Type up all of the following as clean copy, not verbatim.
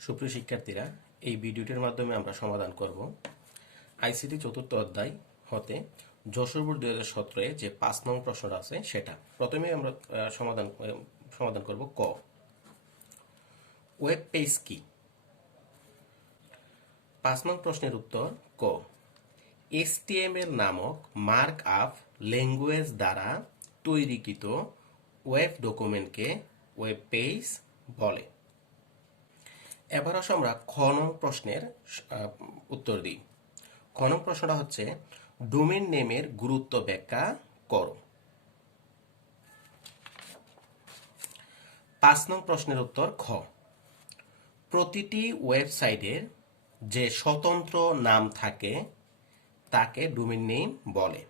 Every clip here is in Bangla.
সুপ্রিয় শিক্ষার্থীরা, এই ভিডিওটির মাধ্যমে আমরা সমাধান করব আইসিটি চতুর্থ অধ্যায় হতে যশোর বোর্ড 2017 যে 5 নং প্রশ্নটা আছে সেটা। প্রথমে আমরা সমাধান করব ক, ওয়েব পেজ কি। 5 নং প্রশ্নের উত্তর ক, HTML নামক মার্ক আপ ল্যাঙ্গুয়েজ দ্বারা তৈরিকৃত ওয়েব ডকুমেন্টকে ওয়েব পেজ বলে। এবার আসো আমরা খ নং প্রশ্নের উত্তর দিই। খ নং প্রশ্নটা হচ্ছে ডোমেইন নেমের গুরুত্ব ব্যাখ্যা করো। 5 নং প্রশ্নের উত্তর খ, প্রতিটি ওয়েবসাইটের যে স্বতন্ত্র নাম থাকে তাকে ডোমেইন নেম বলে।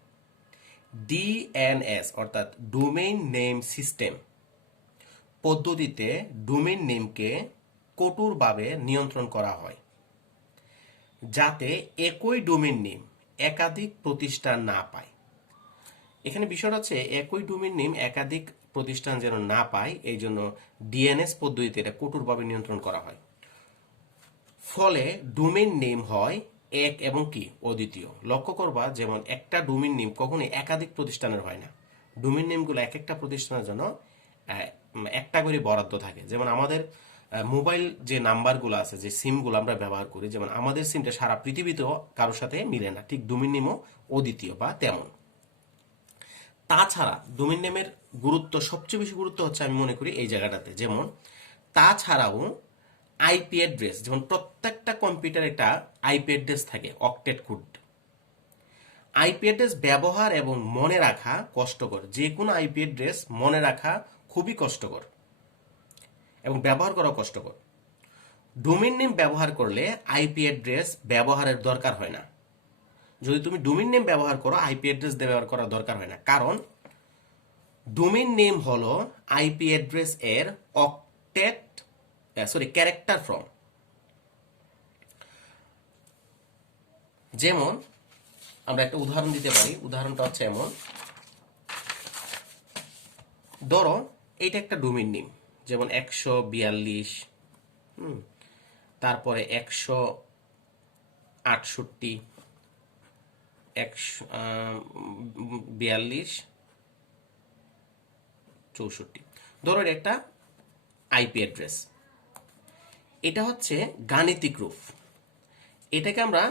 ডিএনএস অর্থাৎ ডোমেইন নেম সিস্টেম পদ্ধতিতে ডোমেইন নেমকে কঠোরভাবে নিয়ন্ত্রণ করা হয় যাতে একই ডোমেইন নেম একাধিক প্রতিষ্ঠান না পায়। এখানে বিষয়টা হচ্ছে একই ডোমেইন নেম একাধিক প্রতিষ্ঠান যেন না পায়, এই জন্য ডিএনএস পদ্ধতিতে এটা কঠোরভাবে নিয়ন্ত্রণ করা হয়। ফলে ডোমেইন নেম হয় এক এবং কি অদ্বিতীয়। লক্ষ্য করবা, যেমন একটা ডোমেইন নেম কখনোই একাধিক প্রতিষ্ঠানের হয় না। ডোমেইন নেমগুলো এক একটা প্রতিষ্ঠানের জন্য একটা করে বরাদ্দ থাকে। যেমন আমাদের মোবাইল যে নাম্বারগুলো আছে, যে সিমগুলো আমরা ব্যবহার করি, যেমন আমাদের সিমটা সারা পৃথিবীতেও কারোর সাথে মিলে না, ঠিক ডোমেইন নেমও অদ্বিতীয় বা তেমন। তাছাড়া ডোমেইন নেমের গুরুত্ব, সবচেয়ে বেশি গুরুত্ব হচ্ছে আমি মনে করি এই জায়গাটাতে। যেমন তাছাড়াও আইপি অ্যাড্রেস, যেমন প্রত্যেকটা কম্পিউটার একটা আইপি অ্যাড্রেস থাকে, অক্টেট কোড। আইপি অ্যাড্রেস ব্যবহার এবং মনে রাখা কষ্টকর। যে কোনো আইপি অ্যাড্রেস মনে রাখা খুবই কষ্টকর এবং ব্যবহার করা কষ্টকর। ডোমেইন নেম ব্যবহার করলে আইপি অ্যাড্রেস ব্যবহারের দরকার হয় না। যদি তুমি ডোমেইন নেম ব্যবহার করো, আইপি অ্যাড্রেস ব্যবহার করার দরকার হয় না, কারণ ডোমেইন নেম হলো আইপি অ্যাড্রেস এর ক্যারেক্টার ফর্ম। যেমন আমরা একটা উদাহরণ দিতে পারি। উদাহরণটা হচ্ছে এমন, ধরো এইটা একটা ডোমেইন নেম, যেমন 142, তারপরে 168, 142, 64। ধরো এটা একটা আইপি অ্যাড্রেস। এটা হচ্ছে গাণিতিক রূপ। এটাকে আমরা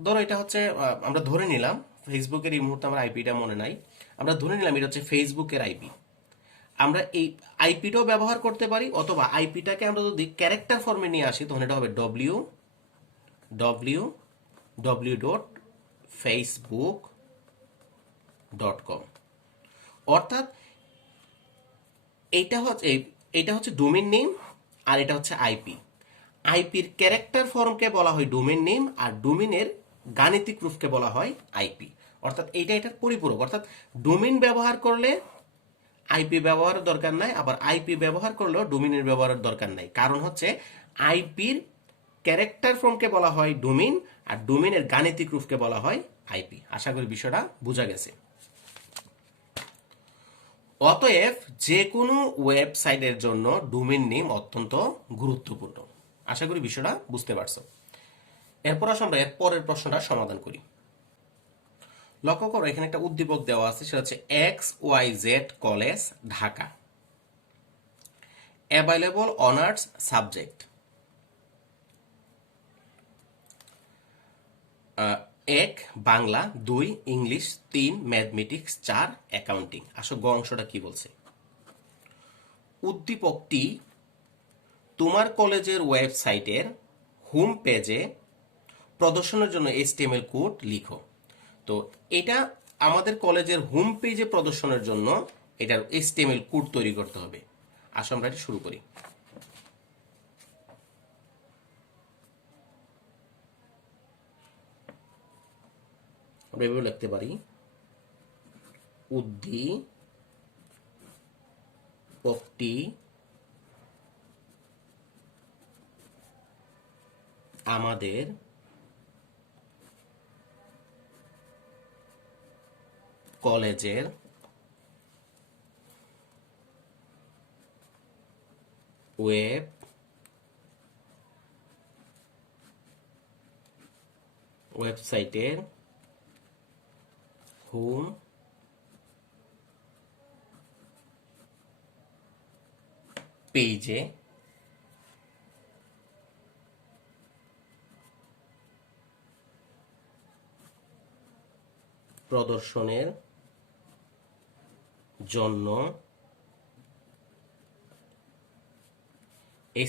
ধরো, এটা হচ্ছে আমরা ধরে নিলাম ফেসবুকের, এই মুহূর্তে আমার আইপিটা মনে নাই, আমরা ধরে নিলাম এটা হচ্ছে ফেসবুকের আইপি। আমরা এই আইপিটাও ব্যবহার করতে পারি, অথবা আইপিটাকে আমরা যদি ক্যারেক্টার ফর্মে নিয়ে আসি তখন এটা হবে www.facebook.com। অর্থাৎ এইটা হচ্ছে ডোমেইন নেম আর এটা হচ্ছে আইপি। আইপির ক্যারেক্টার ফর্মকে বলা হয় ডোমেইন নেম, আর ডোমেইনের গাণিতিক রূপকে বলা হয় আইপি। অর্থাৎ এটার পরিপূরক। অর্থাৎ ডোমেইন ব্যবহার করলে আইপি ব্যবহারের দরকার নাই, আবার আইপি ব্যবহার করলেও ডোমেইনের ব্যবহারের দরকার নাই। কারণ হচ্ছে আইপির ক্যারেক্টার ফর্মকে বলা হয় ডোমেইন, আর ডোমেইনের গাণিতিক রূপকে বলা হয় আইপি। আশা করি বিষয়টা বোঝা গেছে। অতএব যে কোনো ওয়েবসাইটের জন্য ডোমেইন নেম অত্যন্ত গুরুত্বপূর্ণ। আশা করি বিষয়টা বুঝতে পারছো। এরপর আসলে আমরা এর পরের প্রশ্নটা সমাধান করি। লক্ষ্য করো, এখানে একটা উদ্দীপক দেওয়া আছে, সেটা হচ্ছে XYZ college Dhaka, available honours subject 1 Bangla, 2 English, 3 mathematics, 4 accounting. আসলে গ অংশটা কি বলছে? উদ্দীপকটি তোমার কলেজের ওয়েবসাইটের হোম পেজে প্রদর্শনের জন্য HTML কোড লিখো। তো এটা আমাদের কলেজের হোম পেজে প্রদর্শনের জন্য এটার HTML কোড তৈরি করতে হবে। আসো আমরা এটা শুরু করি। আমরা এভাবে লিখতে পারি, উদ্দীপকটি আমাদের কলেজের ওয়েব ওয়েবসাইটের হোম পেজে প্রদর্শনের জন্য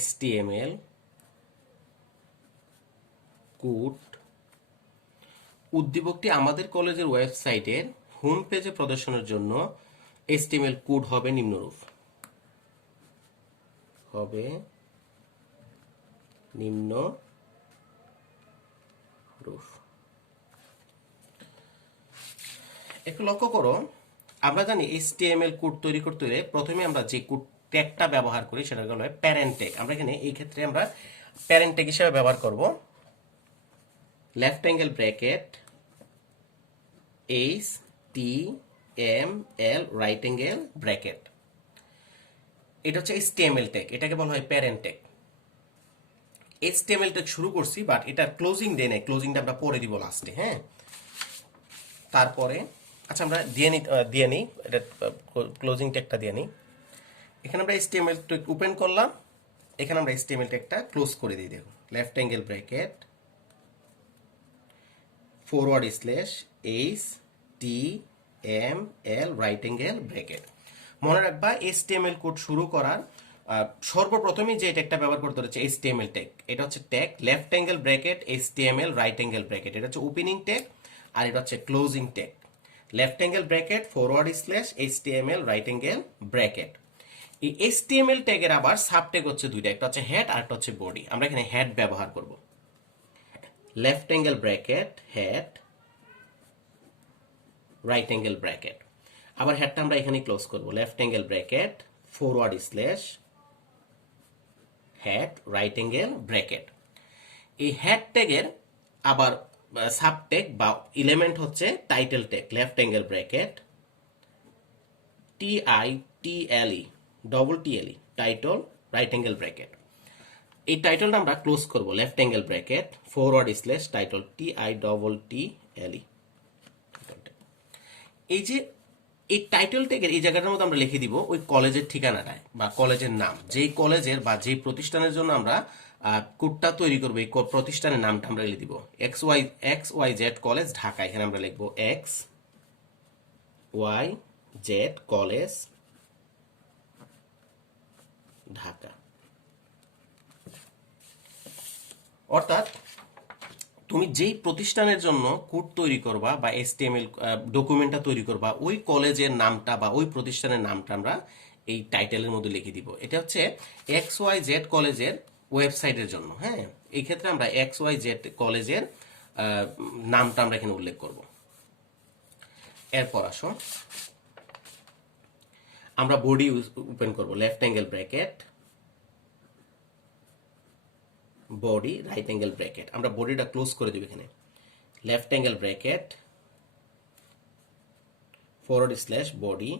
HTML কোড উদ্দীপকটি আমাদের কলেজের ওয়েবসাইটের হোম পেজে প্রদর্শনের জন্য HTML কোড হবে নিম্নরূপ একটু লক্ষ্য করো, আমরা জানি HTML কোড তৈরি করতে হলে প্রথমে আমরা যে কোড ট্যাগটা ব্যবহার করি সেটা হলো প্যারেন্ট ট্যাগ। আমরা এখানে এই ক্ষেত্রে আমরা প্যারেন্ট ট্যাগ হিসেবে ব্যবহার করব left angle bracket HTML right angle bracket. এটা হচ্ছে HTML ট্যাগ, এটাকে বলা হয় প্যারেন্ট ট্যাগ। HTML ট্যাগ শুরু করছি, বাট এটার ক্লোজিং দেয় নাই, ক্লোজিংটা আমরা পরে দিব লাস্টে। হ্যাঁ, তারপরে আচ্ছা আমরা দিয়ে নিই এটা ক্লোজিং ট্যাগটা দিয়ে নিই। এখানে আমরা HTML ট্যাগ ওপেন করলাম, এখানে আমরা HTML ট্যাগটা ক্লোজ করে দিই। দেখো left angle bracket /HTML right angle bracket. মনে রাখবা HTML কোড শুরু করার সর্বপ্রথমে যে ট্যাগটা ব্যবহার করতে হচ্ছে HTML ট্যাগ। এটা হচ্ছে tag left angle bracket HTML right angle bracket, এটা হচ্ছে ওপেনিং ট্যাগ, আর এটা হচ্ছে closing tag left angle bracket /HTML right angle bracket. এই HTML ট্যাগের আবার সাব ট্যাগ হচ্ছে দুইটা, একটা হচ্ছে হেড আর একটা হচ্ছে বডি। আমরা এখানে হেড ব্যবহার করব left angle bracket head right angle bracket. আবার হেডটা আমরা এখানে ক্লোজ করব left angle bracket /head right angle bracket. এই হেড ট্যাগের আবার সাব ট্যাগ বা এলিমেন্ট হচ্ছে title tag left angle bracket TITLE title right angle bracket. এই টাইটলটা আমরা ক্লোজ করব left angle bracket /title TITTLE। এই যে এই টাইটেল ট্যাগের এই জায়গাটার মধ্যে আমরা লিখে দিব ওই কলেজের ঠিকানাটায় বা কলেজের নাম, যেই কলেজের বা যেই প্রতিষ্ঠানের জন্য আমরা কোডটা তৈরি করবো, এই প্রতিষ্ঠানের নামটা আমরা লিখে দিব XYZ কলেজ ঢাকা। এখানে আমরা লিখবো XYZ কলেজ ঢাকা। অর্থাৎ তুমি যেই প্রতিষ্ঠানের জন্য কোড তৈরি করবা বা HTML ডকুমেন্টটা তৈরি করবা, ওই কলেজের নামটা বা ওই প্রতিষ্ঠানের নামটা আমরা এই টাইটেলের মধ্যে লিখে দিব। এটা হচ্ছে XYZ কলেজের ওয়েবসাইটের জন্য। হ্যাঁ, এই ক্ষেত্রে আমরা XYZ কলেজের নামটা আমরা এখানে উল্লেখ করব। এরপর আসো আমরা বডি ওপেন করব left angle bracket body right angle bracket. আমরা বডিটা ক্লোজ করে দিব এখানে left angle bracket /body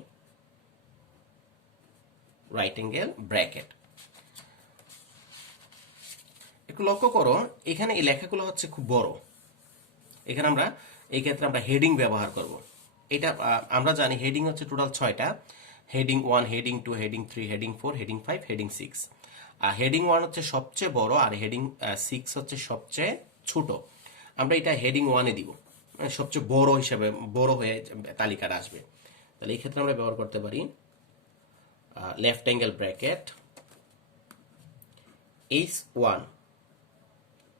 right angle bracket. একটু লক্ষ্য করো, এখানে এই লেখাগুলো হচ্ছে খুব বড়। এখানে আমরা এই ক্ষেত্রে আমরা হেডিং ব্যবহার করব। এটা আমরা জানি হেডিং হচ্ছে টোটাল 6টা, heading 1, heading 2, heading 3, heading 4, heading 5, heading 6। Heading 1 হচ্ছে সবচেয়ে বড় আর হেডিং 6 হচ্ছে সবচেয়ে ছোট। আমরা এটা হেডিং 1-এ দিব, মানে সবচেয়ে বড় হিসাবে বড় হয়ে তালিকাটা আসবে। তাহলে এই ক্ষেত্রে আমরা ব্যবহার করতে পারি left angle bracket H1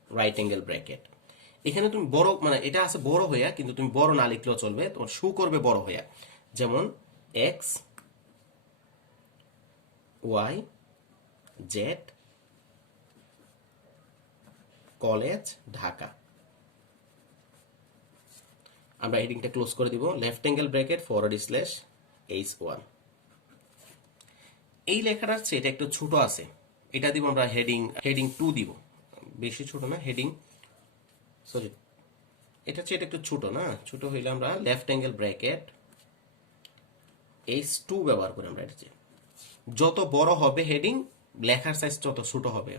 right angle bracket. এখানে তুমি বড় মানে এটা আছে বড় হইয়া, কিন্তু তুমি বড় না লিখলেও চলবে, তোমার শো করবে বড় হইয়া। যেমন XYZ কলেজ ঢাকা। আমরা হেডিংটা ক্লোজ করে দিব লেফট অ্যাঙ্গেল ব্র্যাকেট /H1। এই লেখাটার চেয়ে এটা একটু ছোট আছে, এটা দিব আমরা হেডিং 2 দিব। বেশি ছোট না, হেডিং সরি এটা হচ্ছে এটা একটু ছোট না, ছোট হইলে আমরা লেফট অ্যাঙ্গেল ব্র্যাকেট H2 ব্যবহার করি। আমরা এটা যত বড় হবে হেডিং, লেখার সাইজ তত ছোট হবে।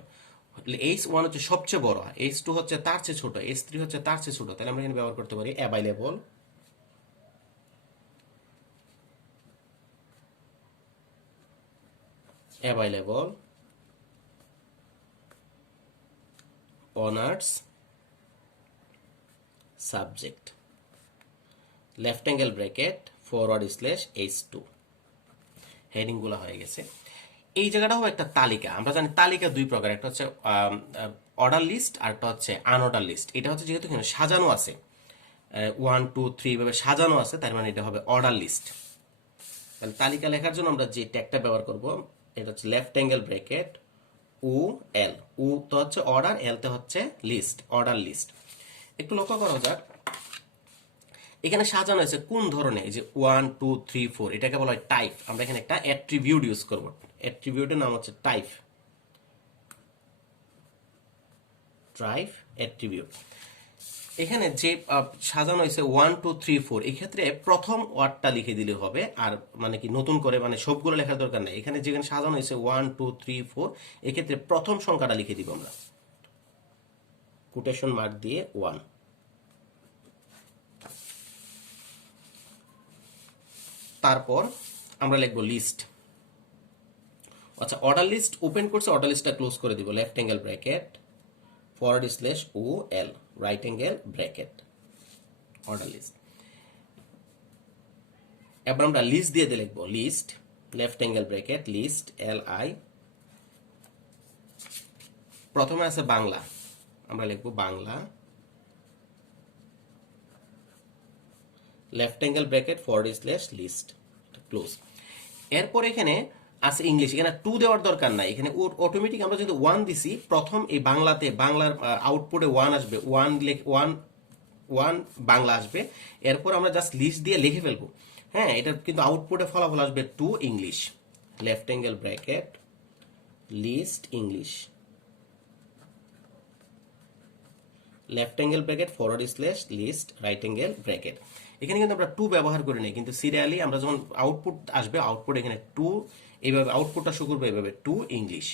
H1 হচ্ছে সবচেয়ে বড়, H2 হচ্ছে তার চেয়ে ছোট, H3 হচ্ছে তার চেয়ে ছোট, তাহলে আমরা এখানে ব্যবহার করতে পারি available available honours subject left angle bracket forward slash H2। হেডিংগুলো হয়ে গেছে। এই জায়গাটা হবে একটা তালিকা। আমরা জানি তালিকা দুই প্রকার, একটা হচ্ছে অর্ডার লিস্ট আর একটা হচ্ছে আনঅর্ডার লিস্ট। এটা হচ্ছে যেহেতু এখানে সাজানো আছে 1 2 3 ভাবে সাজানো আছে, তার মানে এটা হবে অর্ডার লিস্ট। তাহলে তালিকা লেখার জন্য আমরা যে ট্যাগটা ব্যবহার করব এটা হচ্ছে লেফট অ্যাঙ্গেল ব্র্যাকেট ও এল। ও তো হচ্ছে অর্ডার, এল তে হচ্ছে লিস্ট, অর্ডার লিস্ট। একটু লক্ষ্য করা যাক এখানে সাজানো আছে কোন ধরনের, এই যে 1 2 3 4 এটাকে বলা হয় টাইপ। আমরা এখানে একটা অ্যাট্রিবিউট ইউজ করব, অ্যাট্রিবিউটের নাম হচ্ছে টাইপ, টাইপ অ্যাট্রিবিউট। এখানে যে সাজানো হয়েছে 1 2 3 4, এই ক্ষেত্রে প্রথম ওয়ার্ডটা লিখে দিলে হবে, আর মানে কি নতুন করে মানে সবগুলো লেখার দরকার নেই। এখানে যেখানে সাজানো হয়েছে 1 2 3 4, এই ক্ষেত্রে প্রথম সংখ্যাটা লিখে দিব আমরা কোটেশন মার্ক দিয়ে 1। তারপর আমরা লিখবো লিস্ট। আচ্ছা, অর্ডার লিস্ট ওপেন করছে, অর্ডার লিস্টটা ক্লোজ করে দিব, left angle bracket forward slash O L right angle bracket order list. এবার আমরা লিস্ট দিয়ে লিখবো list left angle bracket list L I. প্রথমে আছে বাংলা, আমরা লিখবো Bangla left angle bracket forward slash list close. এরপর এখানে আছে ইংলিশ, এখানে 2 দেওয়ার দরকার নাই, এখানে অটোমেটিক আমরা যদি 1 দিছি, প্রথম এই বাংলাতে বাংলার আউটপুটে 1 আসবে, 1 বাংলা আসবে। এরপর আমরা জাস্ট লিস্ট দিয়ে লিখে ফেলবো। হ্যাঁ, এটা কিন্তু আউটপুটে ফলাফল আসবে 2 English, left angle bracket list English left angle bracket forward slash list right angle bracket. এখানে কিন্তু আমরা 2 ব্যবহার করি নাই, কিন্তু সিরিয়ালি আমরা যখন আউটপুট আসবে, আউটপুট এখানে 2 এইভাবে আউটপুটটা শো করবো, এইভাবে 2 ইংলিশ।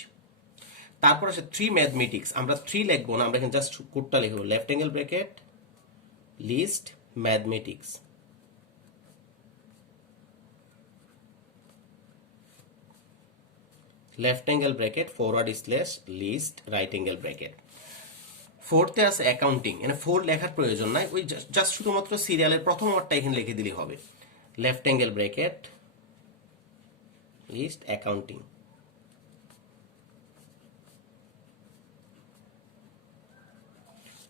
তারপর আসে 3 ম্যাথমেটিক্স, আমরা 3 লিখবো না, আমরা এখানে জাস্ট কোডটা লিখবো, left angle bracket list mathematics left angle bracket forward slash list right angle bracket. ফোর্থে আছে অ্যাকাউন্টিং, এখানে 4 লেখার প্রয়োজন নাই, ওই জাস্ট শুধুমাত্র সিরিয়ালের প্রথম ওয়ার্ডটা এখানে লিখে দিলে হবে, left angle bracket list accounting.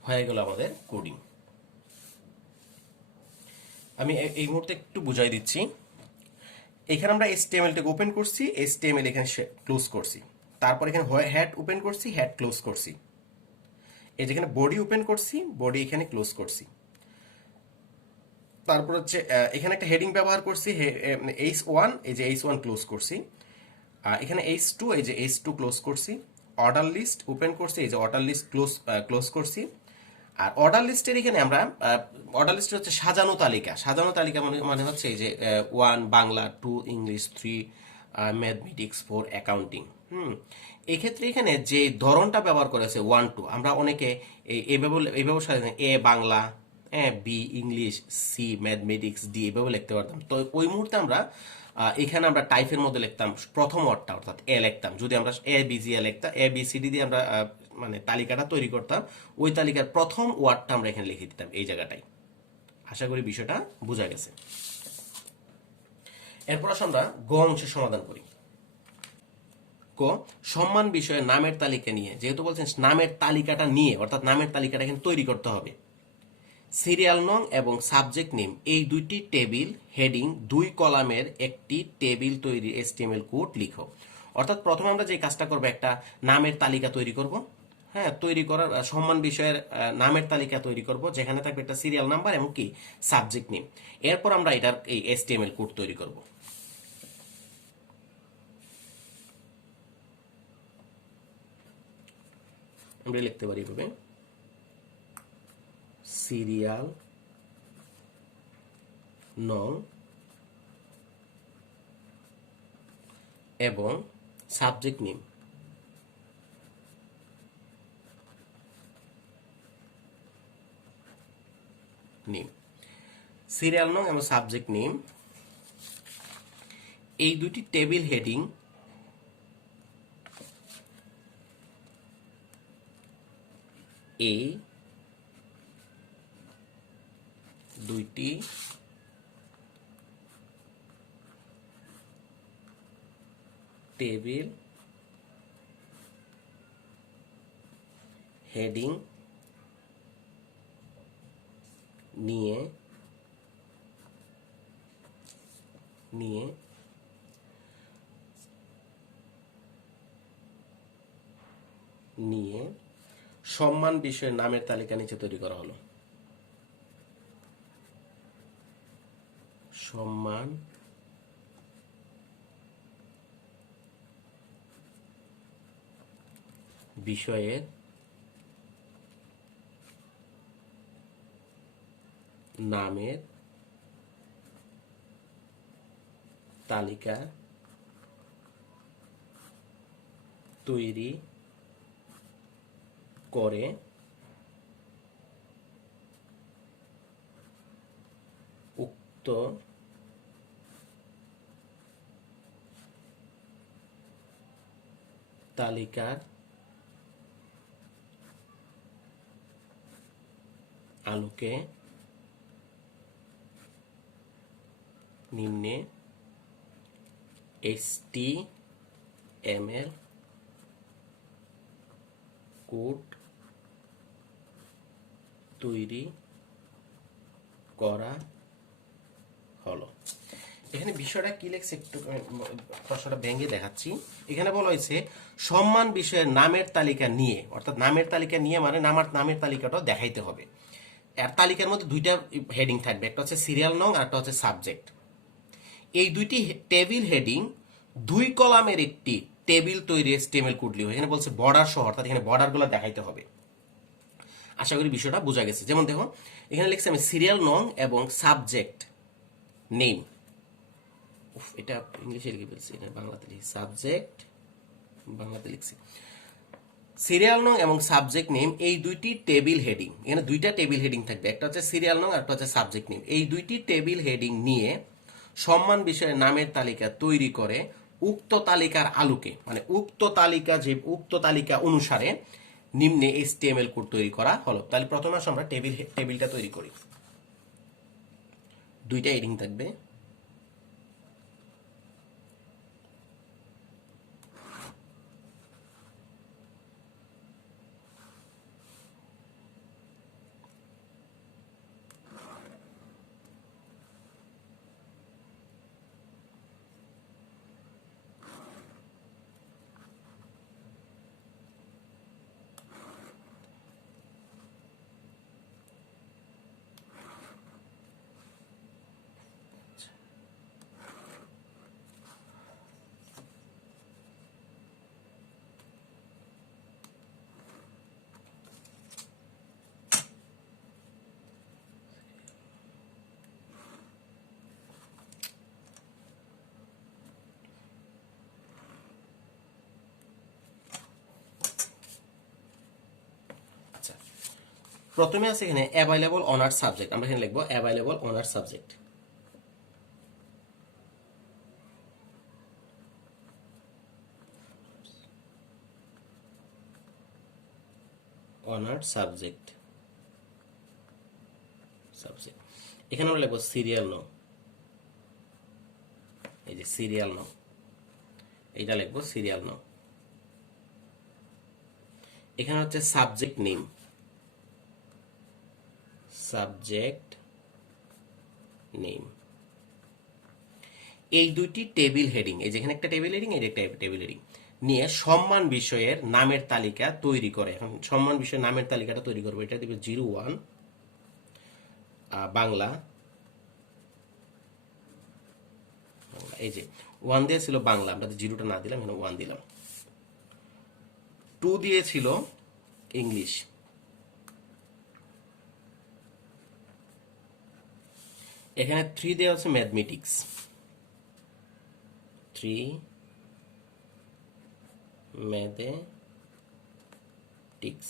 হয়ে গেল আমাদের কোডিং। আমি এই মুহূর্তে একটু বুঝাই দিচ্ছি। এখানে আমরা HTML-টাকে ওপেন করছি, HTML এখানে ক্লোজ করছি। তারপর এখানে হ্যাড ওপেন করছি, হ্যাড ক্লোজ করছি। এই যেখানে বডি ওপেন করছি, বডি এখানে ক্লোজ করছি। তারপর হচ্ছে এখানে একটা হেডিং ব্যবহার করছি, H1, এই যে H1 ক্লোজ করছি। এখানে H2, এই যে H2 ক্লোজ করছি। অর্ডার লিস্ট ওপেন করছি, এই যে অর্ডার লিস্ট ক্লোজ করছি। আর অর্ডার লিস্টের এখানে আমরা অর্ডার লিস্ট হচ্ছে সাজানো তালিকা, সাজানো তালিকা মানে হচ্ছে এই যে 1 বাংলা, 2 ইংলিশ, 3 ম্যাথমেটিক্স, 4 অ্যাকাউন্টিং। এক্ষেত্রে এখানে যে ধরনটা ব্যবহার করেছে 1 2, আমরা অনেকে এইভাবে সাজানো, A Bangla, B English, C mathematics, D এভাবে লিখতে পারতাম। তো ওই মুহূর্তে আমরা এখানে আমরা টাইপের মধ্যে লিখতাম প্রথম ওয়ার্ডটা, অর্থাৎ এ লিখতাম। যদি আমরা এ বি জি লিখতাম, এ বি সি ডি দিয়ে আমরা মানে তালিকাটা তৈরি করতাম, ওই তালিকার প্রথম ওয়ার্ডটা আমরা এখানে লিখে দিতাম এই জায়গাটায়। আশা করি বিষয়টা বোঝা গেছে। এরপর আসলে আমরা গ অংশের সমাধান করি। ক, সম্মান বিষয়ে নামের তালিকা নিয়ে, যেহেতু বলছেন নামের তালিকাটা নিয়ে, অর্থাৎ নামের তালিকাটা এখানে তৈরি করতে হবে। সিরিয়াল নং এবং সাবজেক্ট নেম এই দুইটি টেবিল হেডিং 2 কলামের একটি টেবিল তৈরি HTML কোড লিখো। অর্থাৎ প্রথমে আমরা যে কাজটা করব, একটা নামের তালিকা তৈরি করব। হ্যাঁ, তৈরি করার সম্মান বিষয়ের নামের তালিকা তৈরি করব, যেখানে থাকবে একটা সিরিয়াল নাম্বার এবং কি সাবজেক্ট নেম। এরপর আমরা এটার এই HTML কোড তৈরি করব। আমরা লিখতে পারি এভাবে, সিরিয়াল নং এবং সাবজেক্ট নেম নেম। সিরিয়াল নং এবং সাবজেক্ট নেম এই দুটি টেবিল হেডিং এই দুইটি টেবিল হেডিং নিয়ে নিয়ে নিয়ে সম্মান বিষয়ের নামের তালিকা নিচে তৈরি করা হলো। সম্মান বিষয়ের নামের তালিকা তৈরি করে উক্ত তালিকার আলোকে নিম্নে HTML কোড তৈরি করা হলো। এখানে বিষয়টা কি লেখছে একটু প্রশ্নটা ভেঙে দেখাচ্ছি। এখানে বলা হয়েছে সম্মান বিষয়ের নামের তালিকা নিয়ে, অর্থাৎ নামের তালিকা নিয়ে মানে নামের তালিকাটাও দেখাইতে হবে। এর তালিকার মধ্যে দুইটা হেডিং থাকবে, একটা হচ্ছে সিরিয়াল নং আর একটা হচ্ছে সাবজেক্ট। এই দুইটি টেবিল হেডিং দুই কলামের একটি টেবিল তৈরি HTML কোড লিখো। এখানে বলছে বর্ডার সহ, অর্থাৎ এখানে বর্ডারগুলো দেখাইতে হবে। আশা করি বিষয়টা বোঝা গেছে। যেমন দেখো এখানে লিখছি আমি সিরিয়াল নং এবং সাবজেক্ট নেম। এটা ইংলিশে লিখে ফেলছি, এটা বাংলাতে লিখি, সাবজেক্ট বাংলাতে লিখছি। সিরিয়াল নং এবং সাবজেক্ট নেম এই দুইটি টেবিল হেডিং, এখানে দুইটা টেবিল হেডিং থাকবে, একটা হচ্ছে সিরিয়াল নং আর একটা হচ্ছে সাবজেক্ট নেম। এই দুইটি টেবিল হেডিং নিয়ে সম্মান বিষয়ের নামের তালিকা তৈরি করে উক্ত তালিকার আলোকে, মানে উক্ত তালিকা অনুসারে নিম্নে HTML কোড তৈরি করা হলো। তাহলে প্রথমে আসলে আমরা টেবিলটা তৈরি করি। দুইটা হেডিং থাকবে, প্রথমে আছে এখানে অ্যাভাইলেবল অনার্স সাবজেক্ট। আমরা এখানে লিখবো available honours subject. Honours subject এখানে আমরা লিখবো সিরিয়াল নং। এই যে সিরিয়াল নং, এইটা লিখবো সিরিয়াল নং। এখানে হচ্ছে সাবজেক্ট নেম, সাবজেক্ট নেম। এই দুইটি টেবিল হেডিং, এই যেখানে একটা টেবিল হেডিং, এই একটা টেবিল হেডিং নিয়ে সম্মান বিষয়ের নামের তালিকা তৈরি করে। এখন সম্মান বিষয়ের নামের তালিকাটা তৈরি করবো, এটা দিবে 01 বাংলা। এই যে 1 দিয়েছিল বাংলা, আমরা 0টা না দিলাম, এখানে 1 দিলাম। 2 দিয়েছিল ইংলিশ, এখানে 3 দেওয়া হচ্ছে ম্যাথমেটিক্স, 3 ম্যাথমেটিক্স।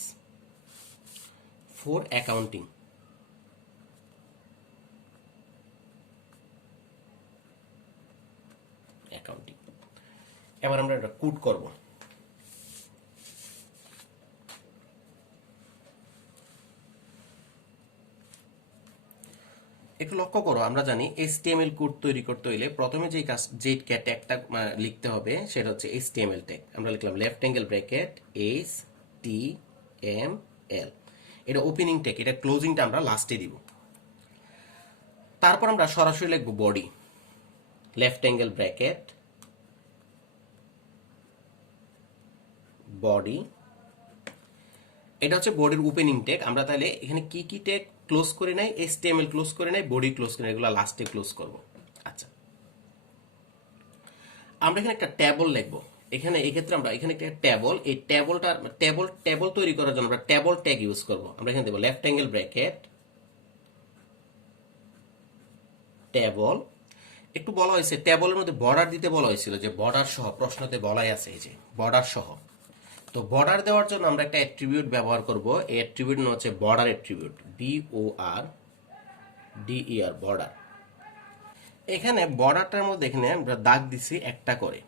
4 অ্যাকাউন্টিং, এবার আমরা এটা কোড করব। একটু লক্ষ্য করো, আমরা জানি HTML কোড তৈরি করতে হইলে প্রথমে যে ট্যাগটা লিখতে হবে সেটা হচ্ছে HTML ট্যাগ। আমরা লিখলাম লেফট অ্যাঙ্গেল ব্র্যাকেট HTML, এটা ওপেনিং ট্যাগ, এটা ক্লোজিংটা আমরা লাস্টে দিব। তারপর আমরা সরাসরি লিখব body, left angle bracket body, এটা হচ্ছে বডির ওপেনিং ট্যাগ। আমরা তাহলে এখানে কি কি ট্যাগ ক্লোজ করে নাই, HTML ক্লোজ করে নাই, বডি ক্লোজ করে নাই, এগুলো লাস্টে ক্লোজ করব। আচ্ছা, আমরা এখানে একটা ট্যাবল লিখবো। এখানে এই ক্ষেত্রে আমরা এখানে একটা ট্যাবল, এই ট্যাবল তৈরি করার জন্য আমরা ট্যাবল ট্যাগ ইউজ করব। আমরা এখানে দেব লেফট অ্যাঙ্গেল ব্র্যাকেট ট্যাবল। একটু বলা হয়েছে ট্যাবলের মধ্যে বর্ডার দিতে বলা হয়েছিল, যে বর্ডার সহ, প্রশ্নতে বলাই আছে এই যে বর্ডার সহ। তো বর্ডার দেওয়ার জন্য আমরা একটা অ্যাট্রিবিউট ব্যবহার করব। এই অ্যাট্রিবিউট হচ্ছে বর্ডার অ্যাট্রিবিউট, BORDER, বর্ডার। এখানে বর্ডারটার মধ্যে এখানে আমরা দাগ দিছি একটা করে,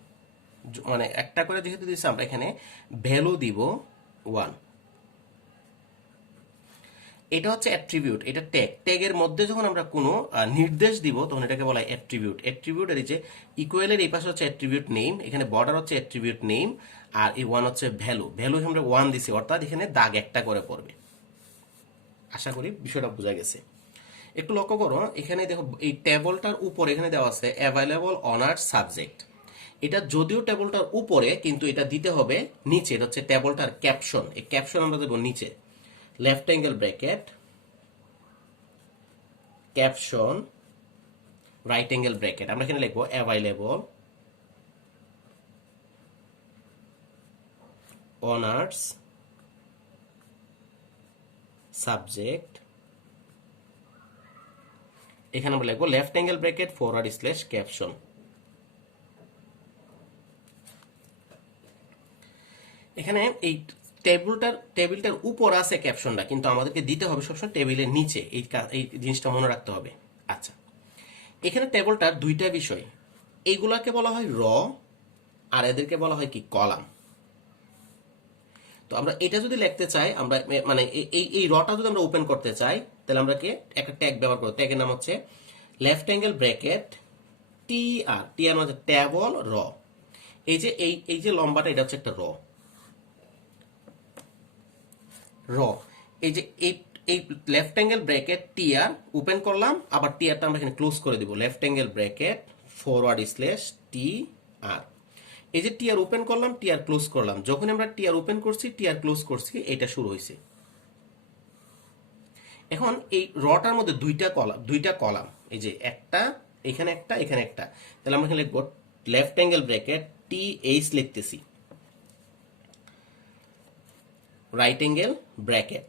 মানে একটা করে যেহেতু দিচ্ছি আমরা এখানে ভ্যালু দিব 1। এটা হচ্ছে অ্যাট্রিবিউট, এটা ট্যাগের মধ্যে যখন আমরা কোনো নির্দেশ দিব তখন এটাকে বলা হয় অ্যাট্রিবিউট। অ্যাট্রিবিউট এর যে ইকুয়ালের এই পাশে হচ্ছে অ্যাট্রিবিউট নেম, এখানে বর্ডার হচ্ছে অ্যাট্রিবিউট নেম, আর এই 1 হচ্ছে ভ্যালু আমরা 1 দিছি, অর্থাৎ এখানে দাগ একটা করে পড়বে। আশা করি বিষয়টা বোঝা গেছে। একটু লক্ষ্য করো, এখানে দেখো এই টেবলটার উপরে এখানে দেওয়া আছে অ্যাভেলেবল অনার্স সাবজেক্ট। এটা যদিও টেবলটার উপরে, কিন্তু এটা দিতে হবে নিচে। এটা হচ্ছে টেবলটার ক্যাপশন, এই ক্যাপশন আমরা দেবো নিচে, left angle bracket caption right angle bracket. আমরা এখানে লিখবো অ্যাভেলেবল অনার্স সাবজেক্ট, এখানে আমরা লিখবো লেফট অ্যাঙ্গেল ব্র্যাকেট / ক্যাপশন। এখানে এই টেবিলটার উপর আছে ক্যাপশনটা, কিন্তু আমাদেরকে দিতে হবে সবসময় টেবিলের নিচে। এই জিনিসটা মনে রাখতে হবে। আচ্ছা, এখানে টেবিলটার দুইটা বিষয়, এইগুলাকে বলা হয় র, আর এদেরকে বলা হয় কি কলাম। তো আমরা এটা যদি লিখতে চাই, আমরা মানে এই রটা যদি আমরা ওপেন করতে চাই, তাহলে আমরা একটা ট্যাগ ব্যবহার করব। ট্যাগের নাম হচ্ছে লেফট অ্যাঙ্গেল ব্র্যাকেট TR মানে ট্যাবল র। এই যে লম্বাটা, এটা হচ্ছে একটা র। এই যে এই left angle bracket TR open করলাম, আবার TRটা আমরা এখানে ক্লোজ করে দিব, লেফট অ্যাঙ্গেল ব্র্যাকেট /TR। এই যে TR ওপেন করলাম, TR ক্লোজ করলাম, যখন আমরা TR ওপেন করছি, TR ক্লোজ করছি, এটা শুরু হয়েছে। এখন এই রটার মধ্যে দুইটা কলাম, এই যে একটা এখানে একটা এখানে একটা, তাহলে আমরা এখানে লিখবো লেফট অ্যাঙ্গেল ব্র্যাকেট TH লিখতেছি, রাইট অ্যাঙ্গেল ব্র্যাকেট।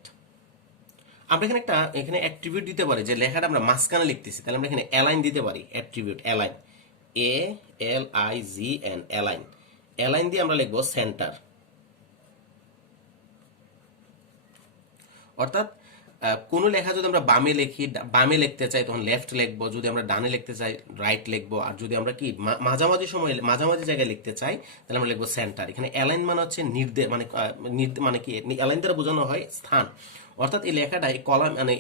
আমরা এখানে অ্যাট্রিবিউট দিতে পারি, যে লেখাটা আমরা মাঝখানে লিখতেছি, তাহলে আমরা এখানে অ্যালাইন দিতে পারি। Attribute align, ALIGN align. Align দিয়ে আমরা লিখবো সেন্টার, অর্থাৎ কোনো লেখা যদি আমরা বামে লিখতে চাই তখন লেফট লিখবো, যদি আমরা ডানে লিখতে চাই রাইট লিখবো, আর যদি আমরা কি মাঝামাঝি জায়গায় লিখতে চাই তাহলে আমরা লিখবো সেন্টার। এখানে অ্যালাইন মানে হচ্ছে নির্দেশ, মানে কি অ্যালাইন দ্বারা বোঝানো হয় স্থান, অর্থাৎ এই লেখাটা এই কলাম মানে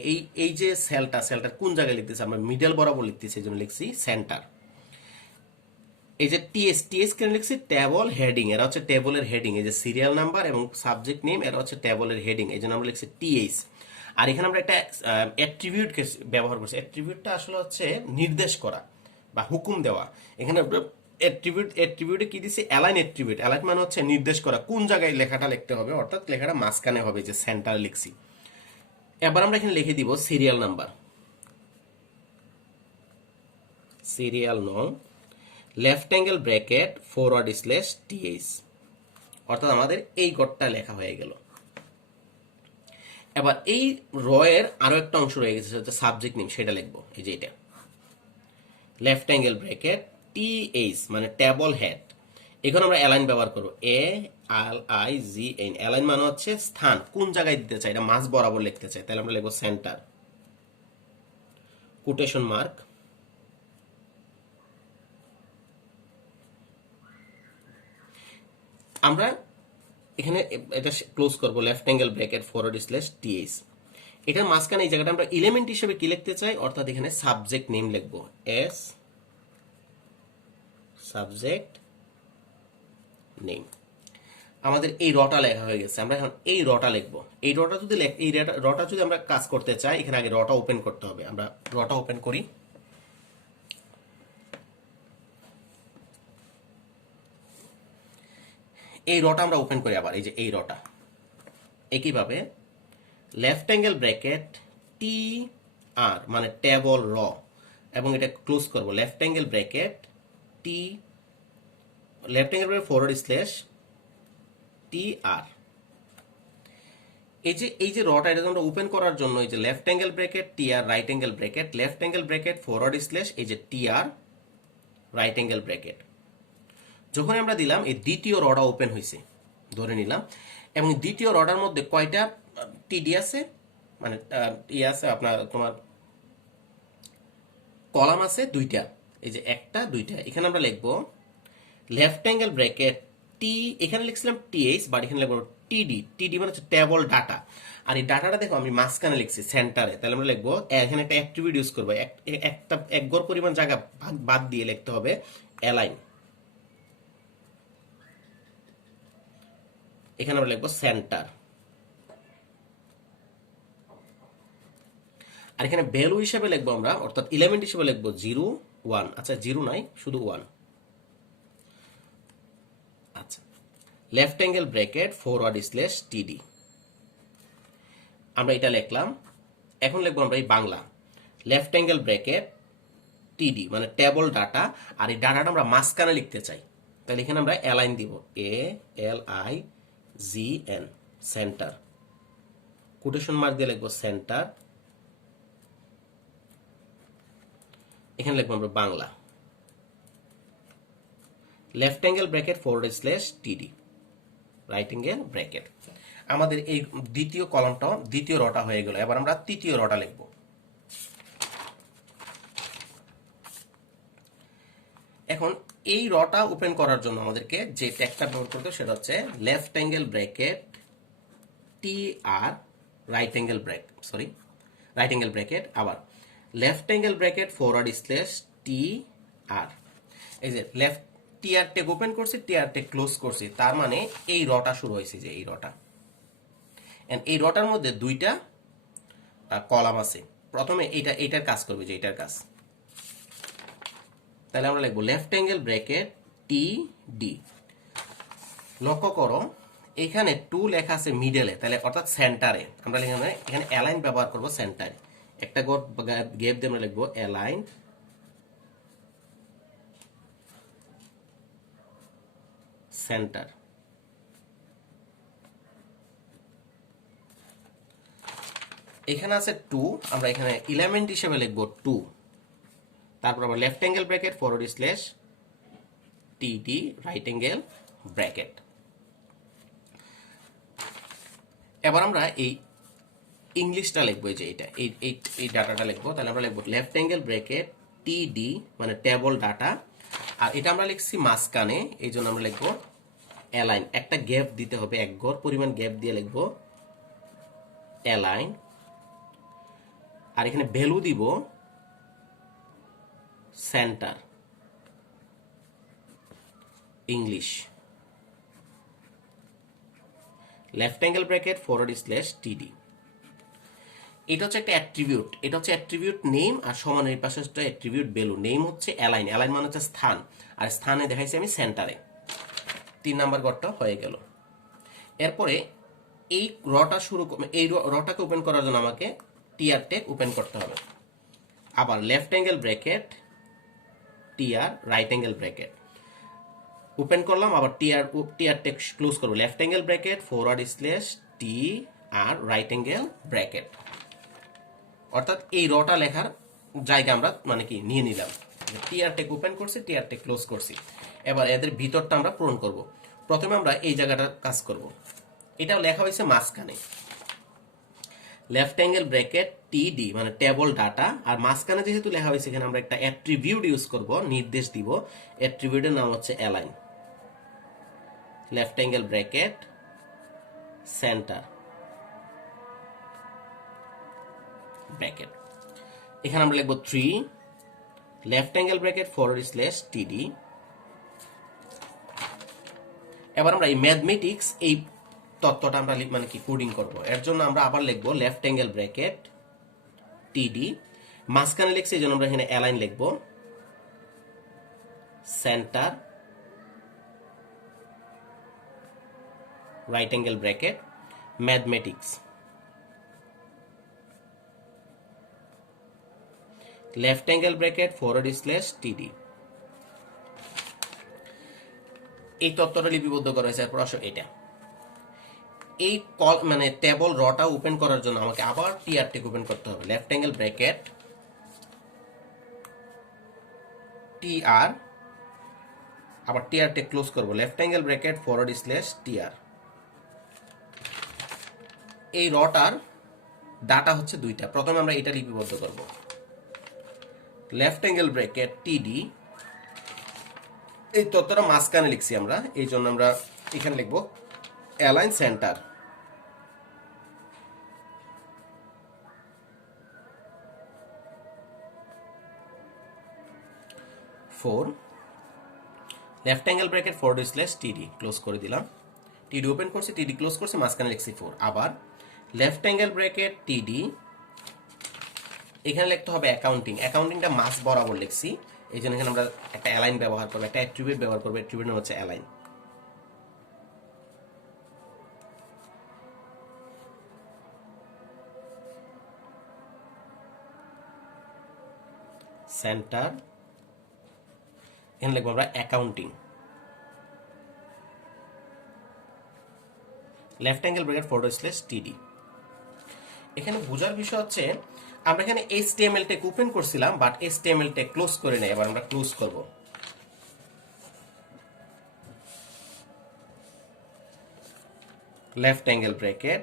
এই যে সেলটার কোন জায়গায় লিখতেছে, আমরা মিডল বরাবর লিখতেছি, এই জন্য লিখছি সেন্টার। এই যে টিএস কেন লিখছি, টেবল হেডিং, এরা হচ্ছে টেবলের হেডিং। এই যে সিরিয়াল নাম্বার এবং সাবজেক্ট নেম, এরা হচ্ছে টেবলের হেডিং, এই জন্য আমরা লিখছি টিএস। আর এখানে আমরা একটা অ্যাট্রিবিউট ব্যবহার করছি। অ্যাট্রিবিউটটা আসলে হচ্ছে নির্দেশ করা বা হুকুম দেওয়া। এখানে অ্যাট্রিবিউটে কি দিছি, অ্যালাইন অ্যাট্রিবিউট। অ্যালাইন মানে হচ্ছে নির্দেশ করা, কোন জায়গায় লেখাটা লিখতে হবে, অর্থাৎ লেখাটা মাঝখানে হবে, যে সেন্টার লিখছি। এবার আমরা এখানে লিখে দিব সিরিয়াল নাম্বার, সিরিয়াল নং, লেফট অ্যাঙ্গেল ব্র্যাকেট /TH, অর্থাৎ আমাদের এই গড়টা লেখা হয়ে গেল। এবার এই র এর আরো একটা অংশ রয়ে গেছে, সেটা সাবজেক্ট নেম, সেটা লিখবো। এই যে এটা লেফট অ্যাঙ্গেল ব্র্যাকেট TH মানে টেবল হেড। এখন আমরা অ্যালাইন ব্যবহার করবো, ALIGN। অ্যালাইন মানে হচ্ছে স্থান, কোন জায়গায় দিতে চাই, এটা মাঝ বরাবর লিখতে চাই, তাহলে আমরা লিখবো সেন্টার, কোটেশন মার্ক, আমরা এখানে এটা ক্লোজ করব left angle bracket forward slash TS. এটার মাঝখানে এই জায়গাটা আমরা এলিমেন্ট হিসেবে কি লিখতে চাই, অর্থাৎ এখানে সাবজেক্ট নেম লিখব, এস সাবজেক্ট নেম। আমাদের এই রটা লেখা হয়ে গেছে, আমরা এখন এই রটা লিখব। এই রটা যদি রটা যদি আমরা কাজ করতে চাই, এখানে আগে রটা ওপেন করতে হবে। আমরা রটা ওপেন করি। এই রটা আমরা ওপেন করি আবার, এই যে এই রটা। একইভাবে left angle bracket T R মানে টেবল র, এবং এটা ক্লোজ করব left angle bracket T left angle bracket forward slash T R. এই যে রটা এটা আমরা ওপেন করার জন্য এই যে left angle bracket T R right angle bracket left angle bracket forward slash এই যে T R right angle bracket. যখন আমরা দিলাম এই দ্বিতীয় রটা ওপেন হয়েছে ধরে নিলাম, এবং দ্বিতীয় রডার মধ্যে কয়টা টিডি আছে, মানে ইয়ে আছে আপনার তোমার কলাম আছে দুইটা, এই যে একটা দুইটা। এখানে আমরা লিখবো লেফট অ্যাঙ্গেল ব্র্যাকেট টি, এখানে লিখছিলাম টিএইচ, বাট এখানে লিখবো টিডি। টিডি মানে হচ্ছে টেবল ডাটা। আর এই ডাটাটা দেখো আমি মাঝখানে লিখছি সেন্টারে, তাহলে আমরা লিখবো এখানে একটা অ্যাট্রিবিউট ইউজ করবো, একটা এক গড় পরিমাণ জায়গা বাদ দিয়ে লিখতে হবে অ্যালাইন। এখানে আমরা লিখবো সেন্টার। আর এখানে ভ্যালু হিসেবে লিখবো আমরা, অর্থাৎ এলিমেন্ট হিসেবে লিখবো 0 1। আচ্ছা 0 নাই, শুধু 1। আচ্ছা left angle bracket forward slash টিডি, আমরা এটা লিখলাম। এখন লিখবো আমরা এই বাংলা লেফট অ্যাঙ্গেল ব্র্যাকেট টিডি মানে টেবল ডাটা, আর এই ডাটাটা আমরা মাঝখানে লিখতে চাই, তাহলে এখানে আমরা অ্যালাইন দিব, A L I G N, centre. Quotation mark দিয়ে লিখবো সেন্টার। এখানে লিখবো আমরা Bangla left angle bracket forward slash T D right angle bracket. আমাদের এই দ্বিতীয় কলামটা দ্বিতীয় রটা হয়ে গেল। এবার আমরা তৃতীয় রটা লিখব। এখন এই রটা ওপেন করার জন্য আমাদেরকে যে ট্যাগটা ব্যবহার করতে, সেটা হচ্ছে left angle bracket T R right angle right angle bracket, আবার left angle bracket forward slash T R. এই যে left T R tag open করছি, টি আর টেক ক্লোজ করছি, তার মানে এই রটা শুরু হয়েছে, যে এই রটা। এন্ড এই রটার মধ্যে দুইটা কলাম আছে। প্রথমে এইটার কাজ করবে, যে এইটার কাজ। তাহলে আমরা লিখবো left angle bracket T D. লক্ষ্য করো এখানে 2 লেখা আছে মিডলে, তাহলে অর্থাৎ সেন্টারে। আমরা এখানে অ্যালাইন ব্যবহার করব সেন্টারে। একটা গ্যাপ দিয়ে আমরা লিখবো অ্যালাইন সেন্টার। এখানে আছে 2, আমরা এখানে এলিমেন্ট হিসেবে লিখবো 2। তারপর আমরা left angle bracket forward slash T D right angle bracket. এবার আমরা এই ইংলিশটা লিখবো, যে এটা এই ডাটাটা লিখবো। তাহলে আমরা লিখবো লেফট অ্যাঙ্গেল ব্র্যাকেট টিডি মানে টেবল ডাটা, আর এটা আমরা লিখছি মাঝখানে, এই জন্য আমরা লিখবো অ্যালাইন। একটা গ্যাপ দিতে হবে, এক গড় পরিমাণ গ্যাপ দিয়ে লিখবো অ্যালাইন। আর এখানে ভ্যালু দিব centre English left angle bracket forward slash টিডি। এটা হচ্ছে একটা অ্যাট্রিবিউট, এটা হচ্ছে অ্যাট্রিবিউট নেম, আর সমান এর পাশে হচ্ছে অ্যাট্রিবিউট ভ্যালু। নেম হচ্ছে অ্যালাইন, অ্যালাইন মানে হচ্ছে স্থান, আর স্থানে দেখাইছি আমি সেন্টারে। 3 নাম্বার ঘরটা হয়ে গেল। এরপরে এই রটা এই রটাকে ওপেন করার জন্য আমাকে টিআর টেক ওপেন করতে হবে। আবার left angle bracket T R right angle bracket open করলাম, আবার টিআর টেক ক্লোজ করবো। Left angle bracket forward slash T R right angle bracket. অর্থাৎ এই রটা লেখার জায়গা আমরা মানে কি নিয়ে নিলাম। টিআর টেক ওপেন করছি, টিআর টেক ক্লোজ করছি। এবার এদের ভিতরটা আমরা পূরণ করব। প্রথমে আমরা এই জায়গাটা কাজ করব। এটাও লেখা হয়েছে মাঝখানে লেফট অ্যাঙ্গেল ব্র্যাকেট টিডি মানে টেবল ডাটা, আর মাঝখানে যেহেতু লেখা হয়েছে এখানে আমরা একটা অ্যাট্রিবিউট ইউজ করব, নির্দেশ দিব। অ্যাট্রিবিউটের নাম হচ্ছে align left angle bracket centre bracket. এখানে আমরা লিখব 3 লেফট অ্যাঙ্গেল ব্র্যাকেট /TD। এবার আমরা এই ম্যাথমেটিক্স এই তত্ত্বটা আমরা মানে কি কোডিং করব। এর জন্য আমরা আবার লিখব লেফট অ্যাঙ্গেল ব্র্যাকেট TD, মাঝখানে লিখছি এই জন্য আমরা এখানে অ্যালাইন লিখব, centre right angle bracket mathematics left angle bracket /TD। এই তত্ত্বটা লিপিবদ্ধ করা হয়েছে। এরপর আসো এটা, এই মানে টেবল রটা ওপেন করার জন্য আমাকে আবার টিআরটেক ওপেন করতে হবে। লেফট অ্যাঙ্গেল ব্র্যাকেট TR, আবার টিআরটেক ক্লোজ করব, লেফট অ্যাঙ্গেল ব্র্যাকেট /TR। এই রটার ডাটা হচ্ছে দুইটা। প্রথমে আমরা এটা লিপিবদ্ধ করব, লেফট অ্যাঙ্গেল ব্র্যাকেট TD। এই তথ্যটা মাঝখানে লিখছি আমরা, এই জন্য আমরা এখানে লিখব align centre left angle bracket /TD close করে দিলাম, TD ওপেন করছি, TD ক্লোজ করছি, মাঝখানে লিখছি 4। আবার লেফট অ্যাঙ্গেল ব্র্যাকেট TD, এখানে লিখতে হবে অ্যাকাউন্টিং, অ্যাকাউন্টিংটা মাস বরাবর লিখছি, এই জন্য এখানে আমরা একটা অ্যালাইন ব্যবহার করবো, একটা অ্যাট্রিবিউট ব্যবহার করবো, অ্যাট্রিবিউট নাম হচ্ছে অ্যালাইন। সেন্টার, এখানে লিখবো আমরা accounting, left angle bracket /TD। এখানে বোঝার বিষয় হচ্ছে আমরা এখানে HTML ট্যাগ ওপেন করছিলাম, বাট HTML ট্যাগ ক্লোজ করে নেই। এবার আমরা ক্লোজ করব, left angle bracket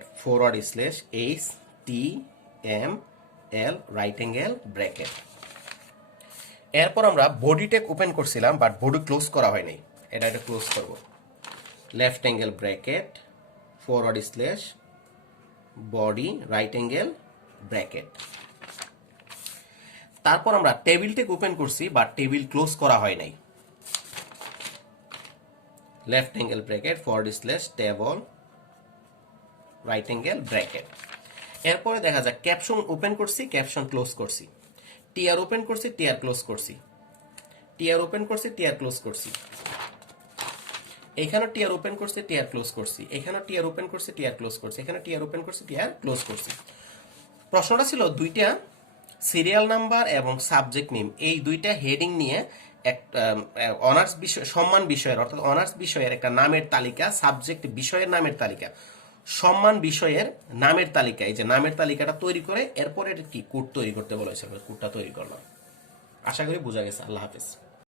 /HTML right angle bracket. এরপর আমরা বডি ট্যাগ ওপেন করছিলাম, বাট বডি ক্লোজ করা হয়নি, এটা ক্লোজ করব, left angle bracket /body right angle bracket. তারপর আমরা টেবিল ট্যাগ ওপেন করছি, বাট টেবিল ক্লোজ করা হয় নাই, left angle bracket /table right angle bracket. এরপরে দেখা যাক ক্যাপশন ওপেন করছি, ক্যাপশন ক্লোজ করছি, টিআর ওপেন করছি, টিআর ক্লোজ করছি, টিআর ওপেন করছি, টিআর ক্লোজ করছি, এখানে টিআর ওপেন করছি, টিআর ক্লোজ করছি, এখানে টিআর ওপেন করছি, টিআর ক্লোজ করছি, এখানে টিআর ওপেন করছি, টিআর ক্লোজ করছি। প্রশ্নটা ছিল দুইটা সিরিয়াল নাম্বার এবং সাবজেক্ট নেম, এই দুইটা হেডিং নিয়ে একটা অনার্স বিষয় সম্মান বিষয়ের অর্থাৎ অনার্স বিষয়ের একটা নামের তালিকা, সাবজেক্ট বিষয়ের নামের তালিকা, সম্মান বিষয়ের নামের তালিকা, এই যে নামের তালিকাটা তৈরি করে এরপরে কি কোড তৈরি করতে বলেছে, কোডটা তৈরি করলাম। আশা করি বোঝা গেছে। আল্লাহ হাফেজ।